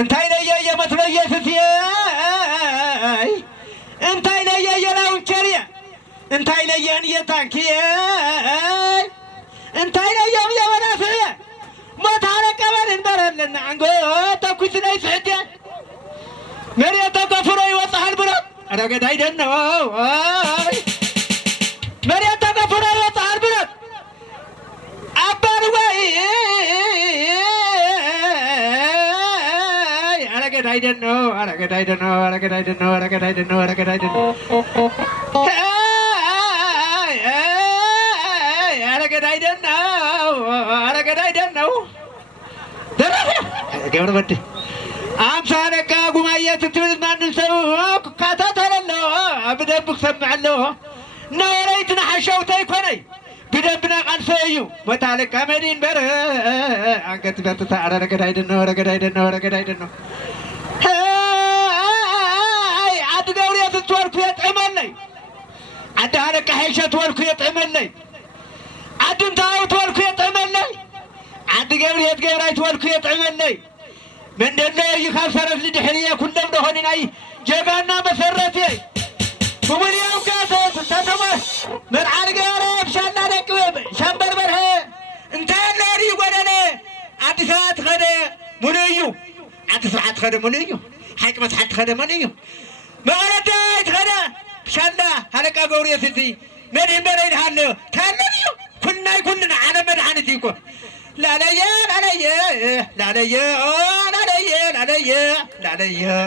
እንታይ ለየ መትለየ ስትየ እንታይ ለየ የላውንቸሪያ እንታይ ለየን የታንኪየ እንታይ ለየም የወናፍየ ሞት አለቀበልን በረልና አንጎ ተኩስ ላይ ስሕት መሬት ተቆፍሮ ይወጣል ብሎ ረገድ አይደነው መሬት ተቆፍሮ ይወጣል ብሎ አባር ወይ ረገድ አይደነው ረገድ አይደነው ረገድ አይደነው ረገድ አይደነው ረገድ አይደነው ረገድ አይደነው ረገድ አይደነው ደረሰ ገብረ በድ አምሳ ለቃ ጉማየት ትብዝ ማንም ሰው ካታተለለው ብደብክ ሰምዓለሁ ነወረይትና ሓሻውታ ይኮነይ بدبنا قنفيو متعلق عملين بره أنقذ بتطلع رجع هيدنو رجع هيدنو رجع هيدنو هاي عاد دوري تطور كيت عملني عاد هذا كحيشة تطور كيت عملني عاد انتهى تطور كيت عملني عاد قبل يتقبل تطور كيت عملني من دنا يخاف صرف لدحرية كلهم دهونين أي جبنا مسرتي ومن يوم كاتو تتمر من عرقارب شلنا نكوب شمبر بره انت اللي ودنا عدسات خده منيو عدسات خده منيو حكمة حد خده منيو ما رديت خده شلنا هلك أقولي ستي من يمرين هالو تهلنيو كلنا على مدحنتيكو لا لا يا لا لا يا لا لا يا لا لا يا لا لا يا لا لا يا